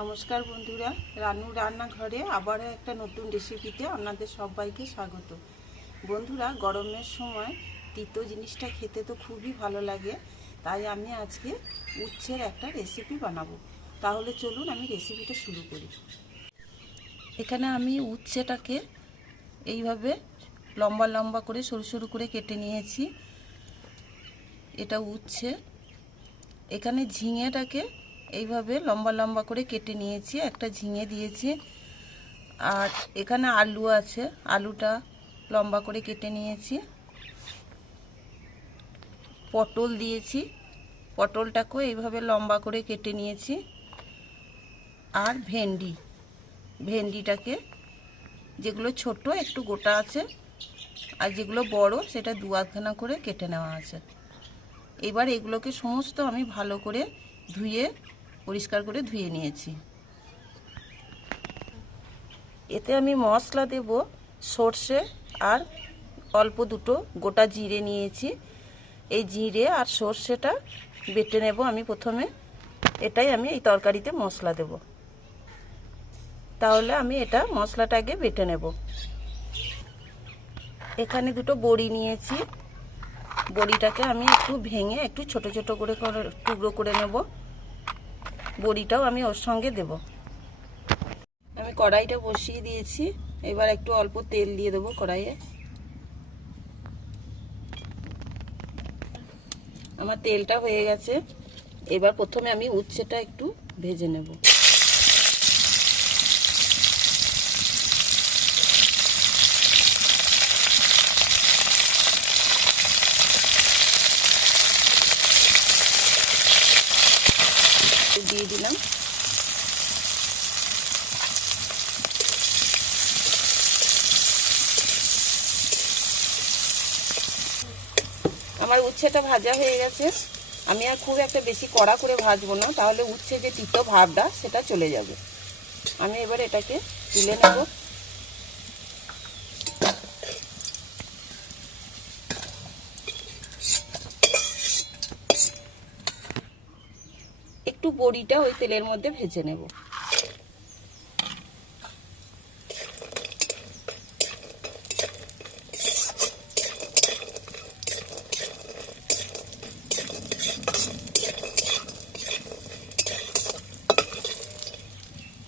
নমস্কার বন্ধুরা, রানু রান্নাঘরে আবারও একটা নতুন রেসিপিতে আপনাদের সবাইকে স্বাগত। বন্ধুরা, গরমের সময় তিতো জিনিসটা খেতে তো খুবই ভালো লাগে, তাই আমি আজকে উচ্ছের একটা রেসিপি বানাবো। তাহলে চলুন আমি রেসিপিটা শুরু করি। এখানে আমি উচ্ছেটাকে এইভাবে লম্বা লম্বা করে, সরু সরু করে কেটে নিয়েছি। এটা উচ্ছে। এখানে ঝিঙেটাকে এইভাবে লম্বা লম্বা করে কেটে নিয়েছি, একটা ঝিঙে দিয়েছি। আর এখানে আলু আছে, আলুটা লম্বা করে কেটে নিয়েছি। পটল দিয়েছি, পটলটাকেও এইভাবে লম্বা করে কেটে নিয়েছি। আর ভেন্ডি, ভেন্ডিটাকে যেগুলো ছোট, একটু গোটা আছে, আর যেগুলো বড়, সেটা দু আধখানা করে কেটে নেওয়া আছে। এবার এগুলোকে সমস্ত আমি ভালো করে ধুয়ে পরিষ্কার করে ধুয়ে নিয়েছি। এতে আমি মশলা দেব, সর্ষে আর অল্প দুটো গোটা জিরে নিয়েছি। এই জিরে আর সর্ষেটা বেটে নেব আমি প্রথমে। এটাই আমি এই তরকারিতে মশলা দেব। তাহলে আমি এটা মশলাটা আগে বেটে নেব। এখানে দুটো বড়ি নিয়েছি। বড়িটাকে আমি একটু ভেঙে একটু ছোট ছোট করে করে- টুকরো করে নেব। বড়িটাও আমি ওর সঙ্গে দেব। আমি কড়াইটা বসিয়ে দিয়েছি। এবার একটু অল্প তেল দিয়ে দেবো কড়াইয়ে। আমার তেলটা হয়ে গেছে। এবার প্রথমে আমি উচ্ছেটা একটু ভেজে নেব দিয়ে দিলাম আমার উচ্ছেটা ভাজা হয়ে গেছে। আমি আর খুব একটা বেশি কড়া করে ভাজবো না, তাহলে উচ্ছে যে তিতো ভাবটা, সেটা চলে যাবে। আমি এবার এটাকে তুলে নেব। একটু বড়িটা ওই তেলের মধ্যে ভেজে নেব।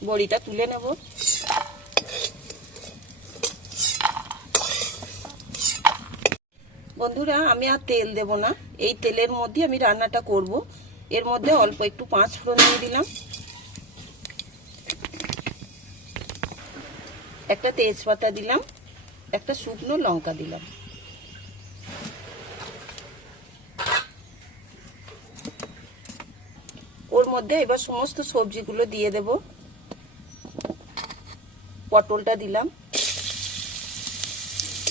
বড়িটা তুলে নেব। বন্ধুরা, আমি আর তেল দেব না। এই তেলের মধ্যে আমি রান্নাটা করব। এর মধ্যে অল্প একটু পাঁচ ফোড়ন দিয়ে দিলাম। একটা তেজপাতা দিলাম, একটা শুকনো লঙ্কা দিলাম। ওর মধ্যে এবার সমস্ত সবজিগুলো দিয়ে দেব। পটলটা দিলাম।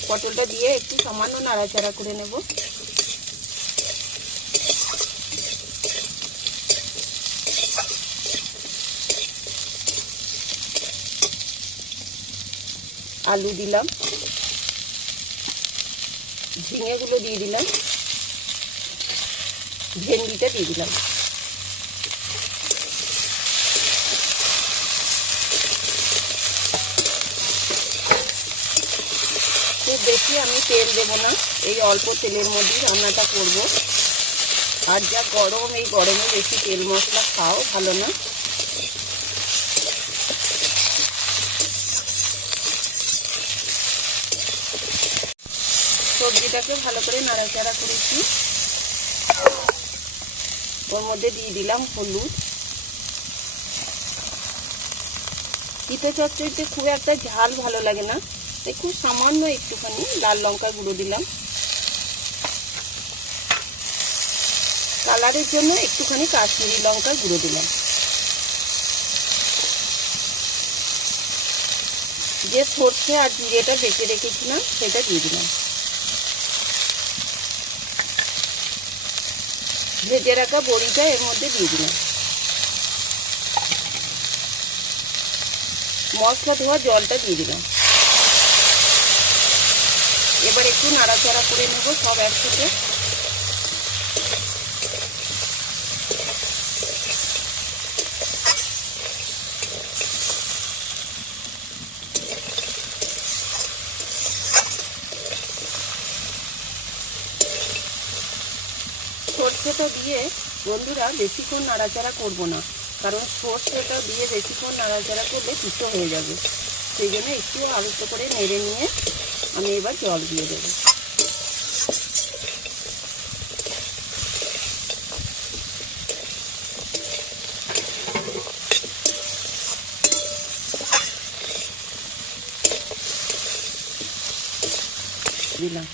পটলটা দিয়ে একটু সামান্য নাড়াচাড়া করে নেব। আলু দিলাম। ঝিঙেগুলো দিয়ে দিলাম। ভেন্ডিটা দিয়ে দিলাম খুব বেশি আমি তেল দেব না। এই অল্প তেলের মধ্যেই রান্নাটা করব। আর যা গরম, এই গরমে বেশি তেল মশলা খাও, ভালো না? সবজিটাকে ভালো করে নাড়াচাড়া করেছি। ওর মধ্যে দিয়ে দিলাম হলুদ। তিতো চচ্চড়িতে খুব একটা ঝাল ভালো লাগে না। খুব সামান্য একটুখানি লাল লঙ্কা গুঁড়ো দিলাম। কালারের জন্য একটুখানি কাশ্মীরি লঙ্কা গুঁড়ো দিলাম। যে সর্ষে আর জিরেটা বেঁচে রেখেছিলাম, সেটা দিয়ে দিলাম। ভেজে রাখা বড়িটা এর মধ্যে দিয়ে দিলাম। মশলা ধোয়া জলটা দিয়ে দিলাম। এবার একটু নাড়াচাড়া করে নেব সব একসাথে। সর্ষেটা দিয়ে বন্ধুরা বেশিক্ষণ নাড়াচাড়া করব না, কারণ সর্ষেটা দিয়ে বেশিক্ষণ নাড়াচাড়া করলে পিঠো হয়ে যাবে। সেই জন্য একটু আলুটো করে নেড়ে নিয়ে আমি এবার জল দিয়ে দেবো। দিলাম।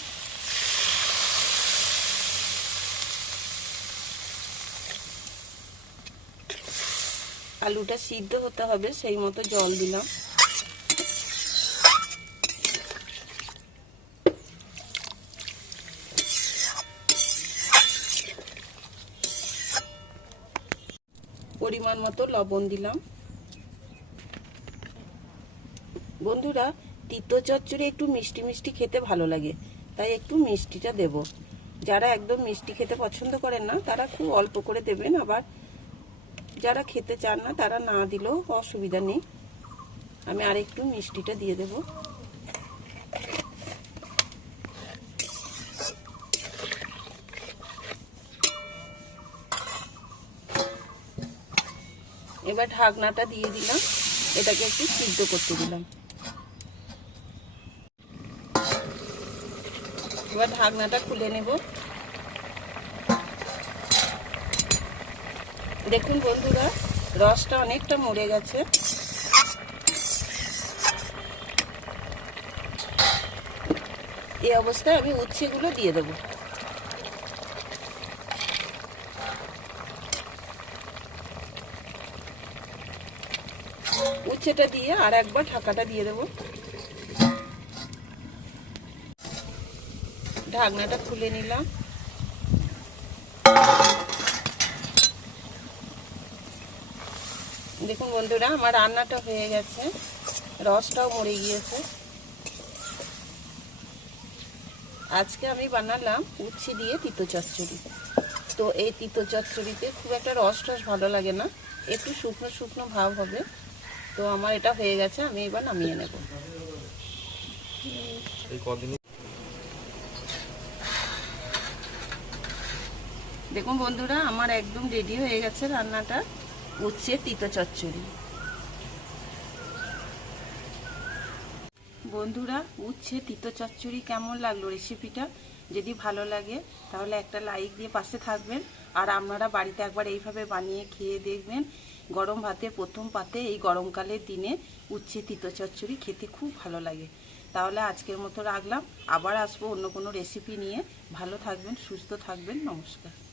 আলুটা সিদ্ধ হতে হবে সেই মতো জল দিলাম। পরিমাণ মতো লবণ দিলাম। বন্ধুরা, তিতো চচ্চড়ি একটু মিষ্টি মিষ্টি খেতে ভালো লাগে, তাই একটু মিষ্টিটা দেব। যারা একদম মিষ্টি খেতে পছন্দ করেন না, তারা খুব অল্প করে দেবেন, আবার যারা খেতে চান না, তারা না দিলেও অসুবিধা নেই। আমি আর একটু মিষ্টিটা দিয়ে দেব। এবার ঢাকনাটা দিয়ে দিলাম। এটাকে একটু সিদ্ধ করতে দিলাম। এবার ঢাকনাটা খুলে নেব। দেখুন বন্ধুরা, রসটা অনেকটা মরে গেছে। এই অবস্থায় আমি উচ্ছেগুলো দিয়ে দেবো। উচ্ছেটা দিয়ে আর একবার ঢাকাটা দিয়ে দেবো। ঢাকনাটা খুলে নিলাম। দেখুন বন্ধুরা, আমার রান্নাটা হয়ে গেছে। রসটাও মরে গিয়েছে। আজকে আমি বানালাম উচ্ছে দিয়ে তিতো চচ্চড়ি। তো এই তিতো চচ্চড়িতে খুব একটা রস টস ভালো লাগে না। একটু শুকনো শুকনো ভাব হবে। তো আমার এটা হয়ে গেছে আমি এবার নামিয়ে নেব। দেখুন বন্ধুরা আমার একদম রেডি হয়ে গেছে রান্নাটা। উচ্ছে তিতো চচ্চড়ি। বন্ধুরা উচ্ছে তিতো চচ্চড়ি কেমন লাগল রেসিপিটা যদি ভালো লাগে তাহলে একটা লাইক দিয়ে পাশে থাকবেন। আর আপনারা বাড়িতে একবার এইভাবে বানিয়ে খেয়ে দেখবেন, গরম ভাতে, প্রথম পাতে এই গরমকালের দিনে উচ্ছে, তিতো চচ্চড়ি খেতে খুব ভালো লাগে। তাহলে আজকের মতো রাখলাম। আবার আসব অন্য কোনো রেসিপি নিয়ে। ভালো থাকবেন, সুস্থ থাকবেন। নমস্কার।